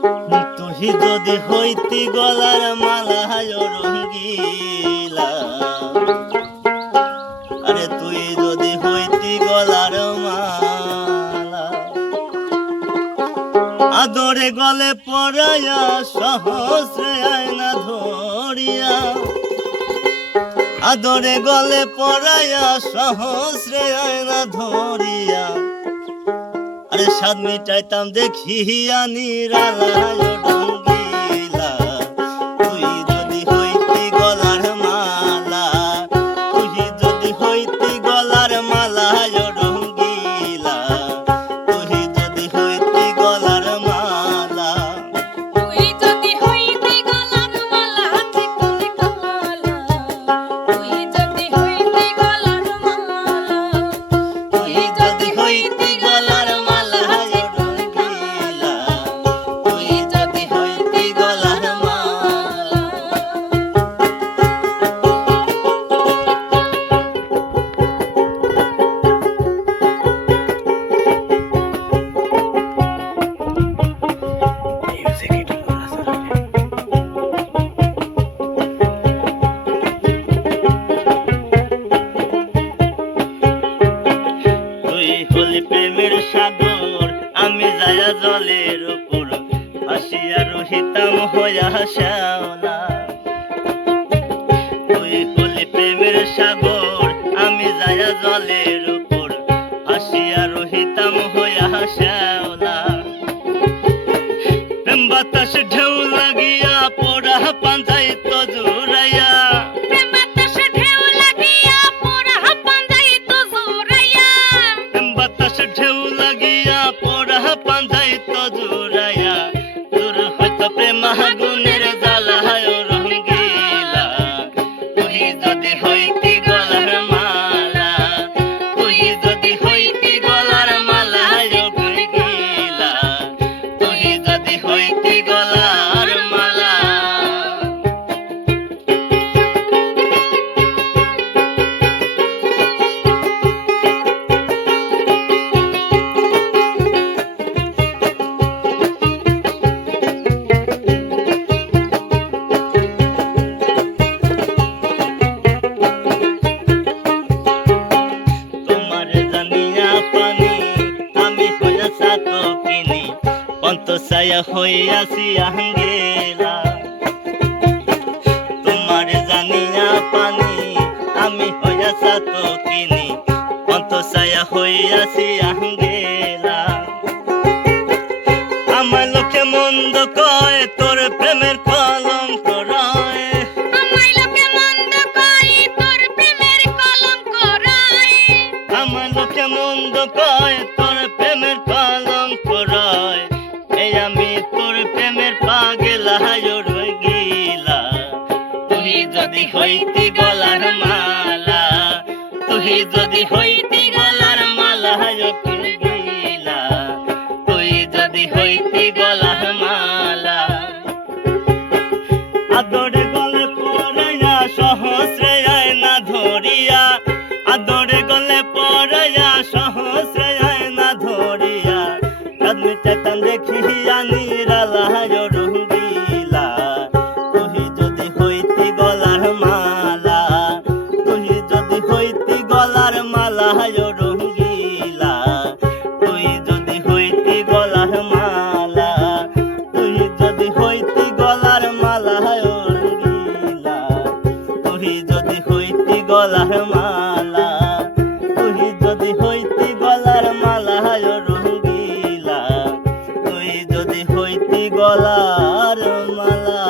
তুই যদি হইতি গলার মালা রঙ্গিলা, আরে তুই যদি হইতি গলার মালা, আদরে গলে পরাইয়া সহস্রে আয়না ধরিয়া, আদরে গলে পরাইয়া সহস্রে আয়না ধরিয়া, আরে স্বাদ মিটাইতাম দেখিয়া নিরালায় রঙ্গিলা। তুই যদি হইতি গলার মালা, তুই যদি হইতি গলার মালা রঙ্গিলা, তুই যদি হইতি গলার মালা, তুই যদি হইতি গলার মালা চিকন কালা, তুই যদি হইতি গলার মালা, তুই যদি হইতি গলার মালা রঙ্গিলা, তুই যদি হইতি গলার মালা। তুই হলি প্রেমের সাগর, আমি যায়া জলের উপর আসিয়া রহিতাম হইয়া শ্যাওলা। তুই হলি প্রেমের সাগর, আমি যায়া জলের উপর আসিয়া রহিতাম হইয়া শ্যাওলা। প্রেম বাতাস ঢেউ লাগিয়া পোড়া পাঞ্জাইত জুড়াইয়া, প্রেম বাতাসে ঢেউ লাগিয়া পোড়া পাঞ্জাইত জুড়াইয়া, প্রেম বাতাস ঢেউ লাগিয়া পোড়া পাঞ্জাইত জুড়াইয়া, তোর হয়তো প্রেম আগুনের জ্বালায় রঙ্গিলা। তুই যদি হইতি গলার মালা, তুই যদি হইতি গলার মালা রঙ্গিলা, তুই যদি হইতি গলার মালা। তোমার জানিয়া পানি আমি হইয়া সাতো কিনি, অন্তঃসায়া হইয়াছি আঙ্গেলা। তোমার জানিয়া পানি আমি হইয়া সাতো কিনি, অন্তঃসায়া হইয়াছি আঙ্গেলা। আমার লোকে মন্দ কয়, তোর প্রেমের কলঙ্ক রয়। আমায় লোকে মন্দ কয়, তোর প্রেমের কলঙ্ক রয়। আমার লোকে মন্দ কয়, তোর প্রেমের কলঙ্ক রয়। এই আমি তোর প্রেমের পাগলা রঙ্গিলা। তুই যদি হইতি গলার মালা, তুই যদি হইতি গলার মালা রঙ্গিলা, তুই যদি হইতি গলার মালা। আদরে গলে পরাইয়া সহস্রে আয়না ধরিয়া, আদরে গলে পরাইয়া সহস্রে আয়না ধরিয়া, চাঁদ মিটাইতাম দেখিয়া নিরালায় রঙ্গিলা। তুই যদি হইতি গলার মালা, তুই যদি হইতি গলার মালা রঙ্গিলা, তুই যদি হইতি গলার মালা, তুই যদি হইতি গলার মালা রঙ্গিলা, তুই যদি হইতি গলার মালা, তুই যদি হইতি গলার মালা রঙ্গিলা, তুই যদি হইতি গলার মালা।